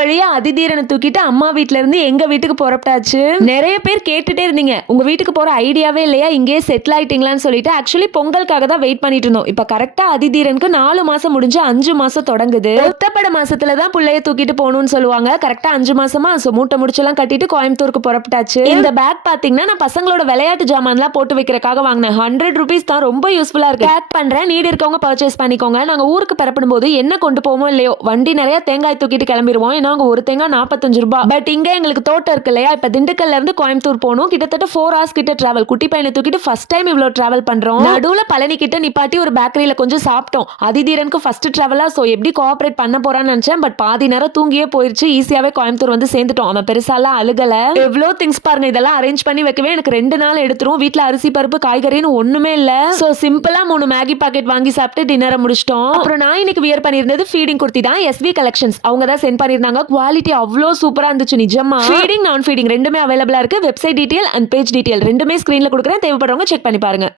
வழியா அதிதீரனை தூக்கிட்டு அம்மா வீட்ல இருந்து எங்க வீட்டுக்கு புறப்பட்டாச்சு. நிறைய பேர் கேட்டுட்டே இருந்தீங்க, உங்க வீட்டுக்கு போற ஐடியாவே இல்லையா, இங்கேயே செட்டில் ஆயிட்டீங்களான்னு சொல்லிட்டு. ஆக்சுவலி பொங்கலுக்காக தான் வெயிட் பண்ணிட்டு இருந்தோம். இப்ப கரெக்டா அதிதீரனுக்கு 4 மாசம் முடிஞ்சு 5 மாசம் தொடங்குது. ஒத்தப்பட மாசத்துல தான் புள்ளைய தூக்கிட்டு போகணும்னு சொல்லுவாங்க. கரெக்டா 5 மாசமா மூட்டை முடிச்செல்லாம் கட்டிட்டு கோயம்புத்தூருக்கு புறப்பட்டாச்சு. இந்த பேக் பாத்தீங்கன்னா நான் பசங்களோட விளையாட்டு ஜாமான்லாம் போட்டு வைக்கிறதுக்காக வாங்கினேன். 100 rupees தான், ரொம்ப யூஸ்ஃபுல்லா இருக்கு. பேக் பண்றேன், நீட் இருக்கவங்க பர்ச்சேஸ் பண்ணிக்கோங்க. நாங்க ஊருக்கு பரப்படும் போது என்ன கொண்டு போவோமோ இல்லையோ, வண்டி நிறைய தேங்காய் தூக்கிட்டு கிளம்பிடுவோம். ஏன்னா அங்க ஒரு தேங்காய் 45 ரூபாய். பட் இங்க எங்களுக்கு தோட்டம் இருக்கு இல்லையா, இப்ப திண்டுக்கல்ல இருந்து கோயம்புத்தூர் போகணும். கிட்டத்தட்ட 4 hours கிட்ட டிராவல். குட்டி பையனை தூக்கிட்டு ஃபர்ஸ்ட் டைம் இவ்வளவு டிராவல் பண்றோம். நடுவுல பழனி கிட்ட நிப்பாட்டி ஒரு பேக்கரியில கொஞ்சம் சாப்பிட்டோம். அதிதீரனுக்கு ஃபர்ஸ்ட் டிராவலா, சோ எப்படி கோஆபரேட் பண்ண போறான்னு நினைச்சேன். பட் பாதி நேரம் தூங்கியே போயிருச்சு. ஈஸியாவே கோயம்புத்தூர் வந்து சேர்ந்துட்டோம். அவன் பெருசாலாம் அழுகல. எவ்வளவு திங்ஸ் பாருங்க, இதெல்லாம் அரேஞ்ச் பண்ணி வைக்கவே எனக்கு 2 நாள் எடுத்துரும். வீட்ல அரிசி பருப்பு காய்கறின்னு ஒண்ணுமே இல்ல. சோ சிம்பிளா 3 மேகி பாக்கெட் வாங்கி சாப்பிட்டு டின்னரை முடிச்சிட்டோம். அப்புறம் நான் இன்னைக்கு வியர் பண்ணிருந்தது ஃபீடிங் குர்த்தி தான். எஸ்வி கலெக்ஷன்ஸ் அவங்க தான் சென்ட் பண்ணிருந்தாங்க. குவாலிட்டி அவ்வளோ சூப்பரா இருந்துச்சு நிஜமா. ஃபீடிங் நான் ஃபீடிங் ரெண்டுமே அவைலபிளா இருக்கு. Website detail and page detail ரெண்டுமே ஸ்கிரீன்ல கொடுக்குறேன். தேவைப்படுறவங்க செக் பண்ணி பாருங்க.